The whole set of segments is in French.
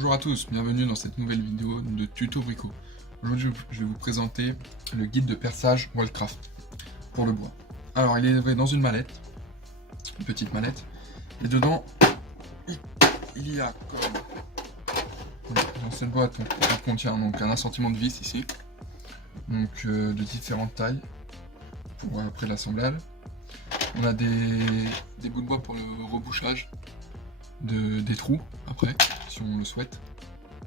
Bonjour à tous, bienvenue dans cette nouvelle vidéo de Tuto Brico. Aujourd'hui je vais vous présenter le guide de perçage Worldcraft pour le bois. Alors il est livré dans une mallette, une petite mallette, et dedans il y a dans cette boîte on contient donc un assortiment de vis ici, donc de différentes tailles pour après l'assemblage. On a des bouts de bois pour le rebouchage des trous après, si on le souhaite.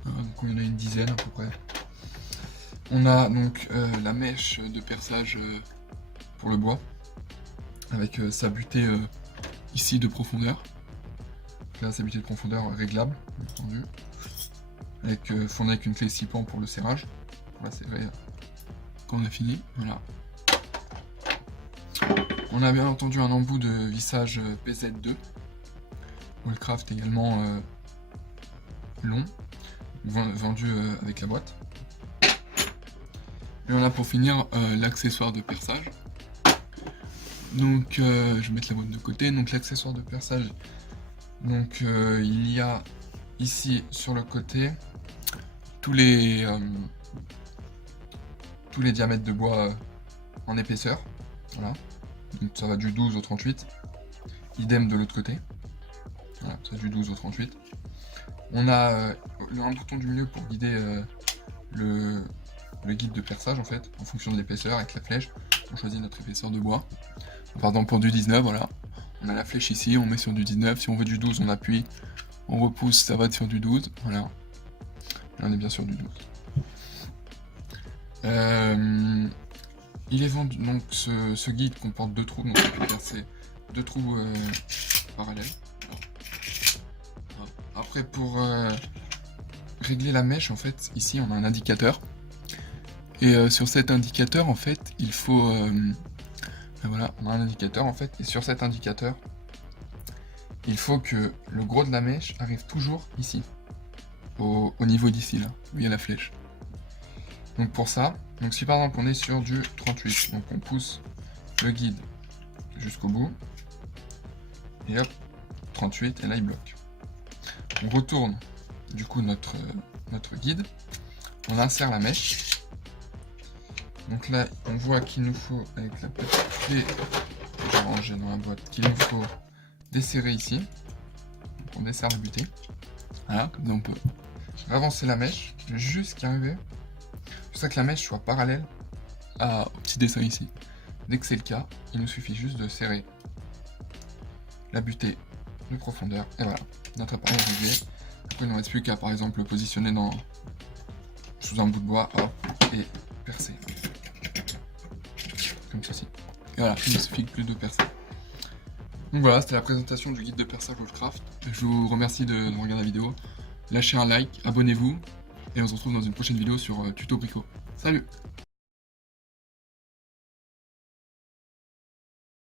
Donc on en a une dizaine à peu près. On a donc la mèche de perçage pour le bois, avec sa butée ici de profondeur. Là, sa butée de profondeur réglable, bien entendu. Fournie avec une clé 6 pans pour le serrage, pour la serrer quand on a fini. Voilà. On a bien entendu un embout de vissage PZ2. Worldcraft également long, vendu avec la boîte. Et on a pour finir l'accessoire de perçage. Donc je vais mettre la boîte de côté. Donc l'accessoire de perçage, donc il y a ici sur le côté tous les diamètres de bois en épaisseur. Voilà. Donc ça va du 12 au 38. Idem de l'autre côté. Voilà, c'est du 12 au 38. On a un bouton du milieu pour guider le guide de perçage en fait, en fonction de l'épaisseur. Avec la flèche, on choisit notre épaisseur de bois. Par exemple pour du 19, voilà. On a la flèche ici, on met sur du 19. Si on veut du 12, on appuie, on repousse, ça va sur du 12. Voilà. Là, on est bien sur du 12. Il est vendu, donc ce guide comporte deux trous, donc on peut percer deux trous parallèles. Après, pour régler la mèche, en fait, ici on a un indicateur. Et sur cet indicateur, en fait, il faut... voilà, on a un indicateur, en fait. Et sur cet indicateur, il faut que le gros de la mèche arrive toujours ici. Au niveau d'ici, là, où il y a la flèche. Donc pour ça, donc si par exemple on est sur du 38, donc on pousse le guide jusqu'au bout. Et hop, 38, et là il bloque. On retourne du coup notre guide, on insère la mèche. Donc là on voit qu'il nous faut, avec la petite clé que j'ai rangée dans la boîte, qu'il nous faut desserrer ici. Donc on desserre la butée. Voilà, comme ça on peut avancer la mèche jusqu'à arriver. C'est pour ça que la mèche soit parallèle au petit dessin ici. Dès que c'est le cas, il nous suffit juste de serrer la butée de profondeur, et voilà, notre appareil est réglé. Après il ne reste plus qu'à par exemple le positionner sous un bout de bois, hop, et percer. Comme ceci. Et voilà, il ne suffit plus de percer. Donc voilà, c'était la présentation du guide de perçage Worldcraft. Je vous remercie de regarder la vidéo. Lâchez un like, abonnez-vous, et on se retrouve dans une prochaine vidéo sur Tuto Brico. Salut!